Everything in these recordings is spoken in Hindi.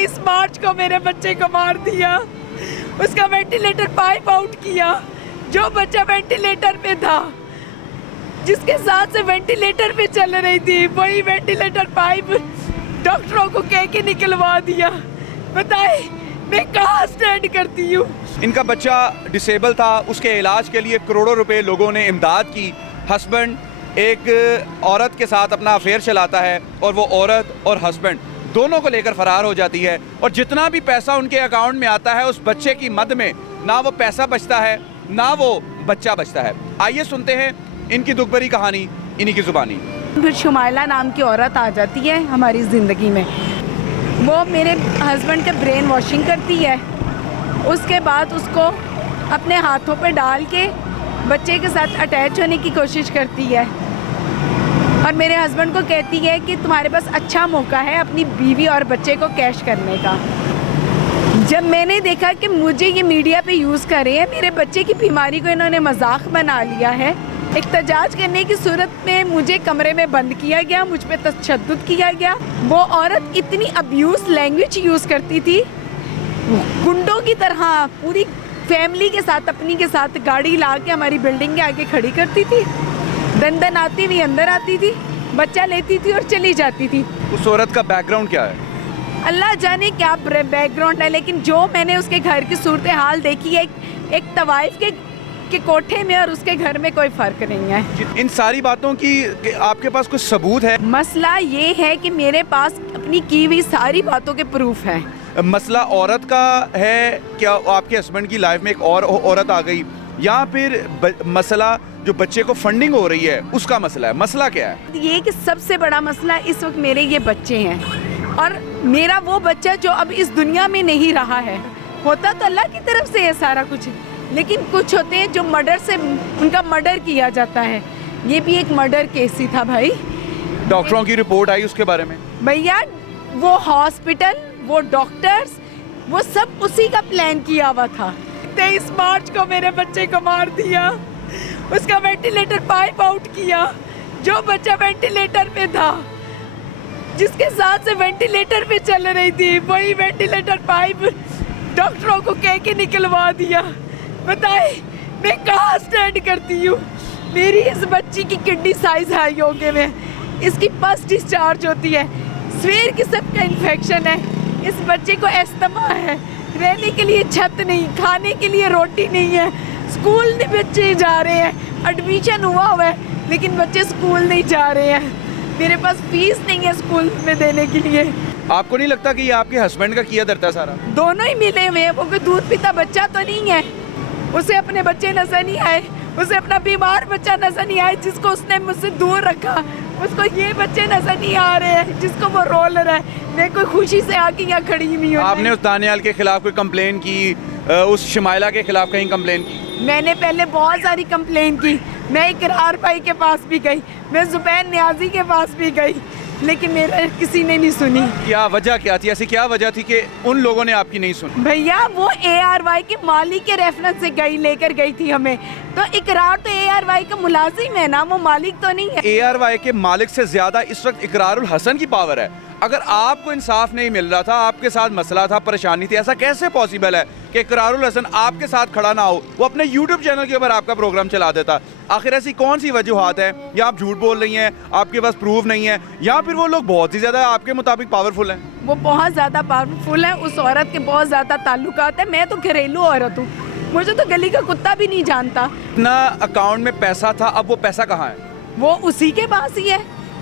23 मार्च को मेरे बच्चे को मार दिया, उसका वेंटिलेटर पाइप आउट किया। जो बच्चा वेंटिलेटर पे था, जिसके साथ से वेंटिलेटर पे चल रही थी, वही वेंटिलेटर पाइप डॉक्टरों को कह के निकलवा दिया। बताए मैं कहाँ स्टैंड करती हूँ। इनका बच्चा डिसेबल था, उसके इलाज के लिए करोड़ों रुपए लोगों ने इमदाद की। हस्बैंड एक औरत के साथ अपना अफेयर चलाता है और वो औरत और हस्बैंड दोनों को लेकर फरार हो जाती है, और जितना भी पैसा उनके अकाउंट में आता है उस बच्चे की मद में ना वो पैसा बचता है ना वो बच्चा बचता है। आइए सुनते हैं इनकी दुखभरी कहानी इन्हीं की जुबानी। फिर शुमाइला नाम की औरत आ जाती है हमारी ज़िंदगी में। वो मेरे हस्बैंड के ब्रेन वॉशिंग करती है, उसके बाद उसको अपने हाथों पे डाल के बच्चे के साथ अटैच होने की कोशिश करती है, और मेरे हस्बैंड को कहती है कि तुम्हारे पास अच्छा मौका है अपनी बीवी और बच्चे को कैश करने का। जब मैंने देखा कि मुझे ये मीडिया पे यूज़ कर रहे हैं, मेरे बच्चे की बीमारी को इन्होंने मजाक बना लिया है, इख्तिजाज करने की सूरत में मुझे कमरे में बंद किया गया, मुझ पे तशद्दुद किया गया। वो औरत इतनी अब्यूज़ लैंग्वेज यूज़ करती थी, गुंडों की तरह पूरी फैमिली के साथ, अपनी के साथ गाड़ी ला के हमारी बिल्डिंग के आगे खड़ी करती थी, दन आती हुई अंदर आती थी, बच्चा लेती थी और चली जाती थी। उस औरत का बैकग्राउंड क्या है? अल्लाह जाने क्या बैकग्राउंड है, लेकिन जो मैंने उसके घर की सूरत हाल देखी है, एक तवाइफ के कोठे में और उसके घर में कोई फ़र्क नहीं है। इन सारी बातों की आपके पास कुछ सबूत है? मसला ये है कि मेरे पास अपनी की हुई सारी बातों के प्रूफ है। मसला औरत का है, क्या आपके हस्बैंड की लाइफ में एक और औरत आ गई, या फिर मसला जो बच्चे को फंडिंग हो रही है उसका मसला है? मसला क्या है? ये कि सबसे बड़ा मसला इस वक्त मेरे ये बच्चे हैं, और मेरा वो बच्चा जो अब इस दुनिया में नहीं रहा है। होता तो अल्लाह की तरफ से है सारा कुछ, लेकिन कुछ होते हैं जो मर्डर से उनका मर्डर किया जाता है। ये भी एक मर्डर केस ही था भाई। डॉक्टरों की रिपोर्ट आई उसके बारे में? भैया वो हॉस्पिटल, वो डॉक्टर्स, वो सब उसी का प्लान किया हुआ था। 23 मार्च को मेरे बच्चे को मार दिया, उसका वेंटिलेटर पाइप आउट किया। जो बच्चा वेंटिलेटर पे था, जिसके साथ से वेंटिलेटर पे चल रही थी, वही वेंटिलेटर पाइप डॉक्टरों को कह के निकलवा दिया। बताए मैं कहाँ स्टैंड करती हूँ। मेरी इस बच्ची की किडनी साइज हाई हो गए में, इसकी पस डिस्चार्ज होती है, स्वेर की सबका इन्फेक्शन है, इस बच्चे को एस्थमा है, रहने के लिए छत नहीं, खाने के लिए रोटी नहीं है, स्कूल नहीं बच्चे जा रहे हैं, एडमिशन हुआ है लेकिन बच्चे स्कूल नहीं जा रहे हैं, मेरे पास फीस नहीं है स्कूल में देने के लिए। आपको नहीं लगता कि ये आपके हस्बैंड का किया धरता सारा? दोनों ही मिले हुए हैं। वो कोई दूध पीता बच्चा तो नहीं है, उसे अपने बच्चे नजर नहीं आए, उसे अपना बीमार बच्चा नजर नहीं आए जिसको उसने मुझसे दूर रखा, उसको ये बच्चे नजर नहीं आ रहे हैं जिसको वो रोल रहा है। मैं कोई खुशी से आके यहाँ खड़ी हुई हूँ। आपने उस दानियाल के खिलाफ कोई कंप्लेन की, उस शुमाइला के खिलाफ कहीं कंप्लेन की? मैंने पहले बहुत सारी कंप्लेन की, मैं इकरार भाई के पास भी गई, मैं जुबैर नियाजी के पास भी गई, लेकिन मेरा किसी ने नहीं सुनी। क्या वजह क्या थी? ऐसी क्या वजह थी कि उन लोगों ने आपकी नहीं सुनी? भैया वो ARY के मालिक के रेफरेंस से लेकर गई थी हमें, तो इकरार तो ARY का मुलाजिम है ना, वो मालिक तो नहीं है। ARY के मालिक से ज्यादा इस वक्त इकरारुल हसन की पावर है। अगर आपको इंसाफ नहीं मिल रहा था, आपके साथ मसला था, परेशानी थी, ऐसा कैसे पॉसिबल है कि इकरारुल हसन आपके साथ खड़ा ना हो? वो अपने YouTube चैनल के ऊपर आपका प्रोग्राम चला देता। आखिर ऐसी कौन सी वजूहात है? या आप झूठ बोल रही हैं, आपके पास प्रूफ नहीं है, या फिर वो लोग बहुत ही ज्यादा आपके मुताबिक पावरफुल हैं? वो बहुत ज़्यादा पावरफुल है, उस औरत के बहुत ज़्यादा ताल्लुकात है। मैं तो घरेलू औरत हूँ, मुझे तो गली का कुत्ता भी नहीं जानता। इतना अकाउंट में पैसा था, अब वो पैसा कहाँ है? वो उसी के पास ही है,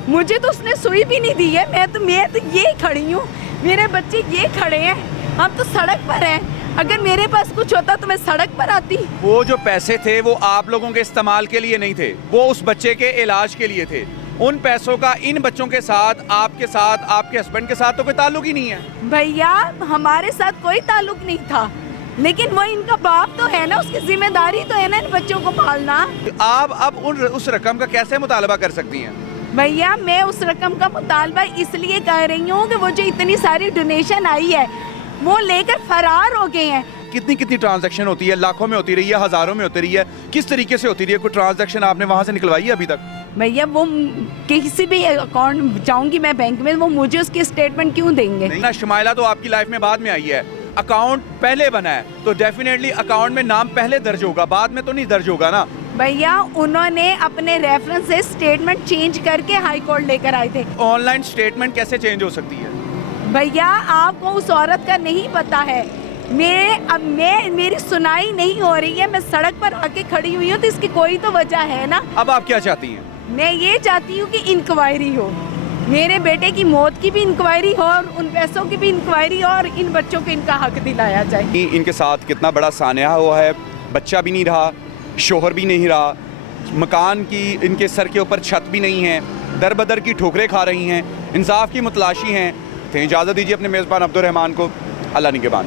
मुझे तो उसने सुई भी नहीं दी है। मैं तो ये खड़ी हूँ, मेरे बच्चे ये खड़े हैं, हम तो सड़क पर हैं। अगर मेरे पास कुछ होता तो मैं सड़क पर आती। वो जो पैसे थे वो आप लोगों के इस्तेमाल के लिए नहीं थे, वो उस बच्चे के इलाज के लिए थे। उन पैसों का इन बच्चों के साथ, आपके साथ, आपके हस्बैंड के साथ तो कोई ताल्लुक ही नहीं है। भैया हमारे साथ कोई ताल्लुक नहीं था, लेकिन वो इनका बाप तो है ना, उसकी जिम्मेदारी तो है ना इन बच्चों को पालना। आप अब उस रकम का कैसे मुतालबा कर सकती हैं? भैया मैं उस रकम का मुतालबा इसलिए कर रही हूँ कि वो जो इतनी सारी डोनेशन आई है वो लेकर फरार हो गए हैं। कितनी ट्रांजैक्शन होती है? लाखों में होती रही है, हजारों में होती रही है, किस तरीके से होती रही है? कोई ट्रांजैक्शन आपने वहाँ से निकलवाई है अभी तक? भैया वो किसी भी अकाउंट जाऊंगी मैं बैंक में, वो मुझे उसकी स्टेटमेंट क्यों देंगे? नहीं ना, शुमाइला तो आपकी लाइफ में बाद में आई है, अकाउंट पहले बना है तो डेफिनेटली अकाउंट में नाम पहले दर्ज होगा, बाद में तो नहीं दर्ज होगा ना। भैया उन्होंने अपने रेफरेंस से स्टेटमेंट चेंज करके हाई कोर्ट लेकर आए थे। ऑनलाइन स्टेटमेंट कैसे चेंज हो सकती है? भैया आपको उस औरत का नहीं पता है। मेरी सुनाई नहीं हो रही है, मैं सड़क पर आके खड़ी हुई हूँ, तो इसकी कोई तो वजह है ना। अब आप क्या चाहती हैं? मैं ये चाहती हूँ कि इंक्वायरी हो, मेरे बेटे की मौत की भी इंक्वायरी हो और उन पैसों की भी इंक्वायरी हो और इन बच्चों को इनका हक दिलाया जाए। इनके साथ कितना बड़ा सान्या हुआ है, बच्चा भी नहीं रहा, शोहर भी नहीं रहा, मकान की इनके सर के ऊपर छत भी नहीं है, दर बदर की ठोकरें खा रही हैं, इंसाफ की मुतलाशी हैं। तो इजाज़त दीजिए अपने मेज़बान अब्दुल रहमान को, अल्लाह निगहबान।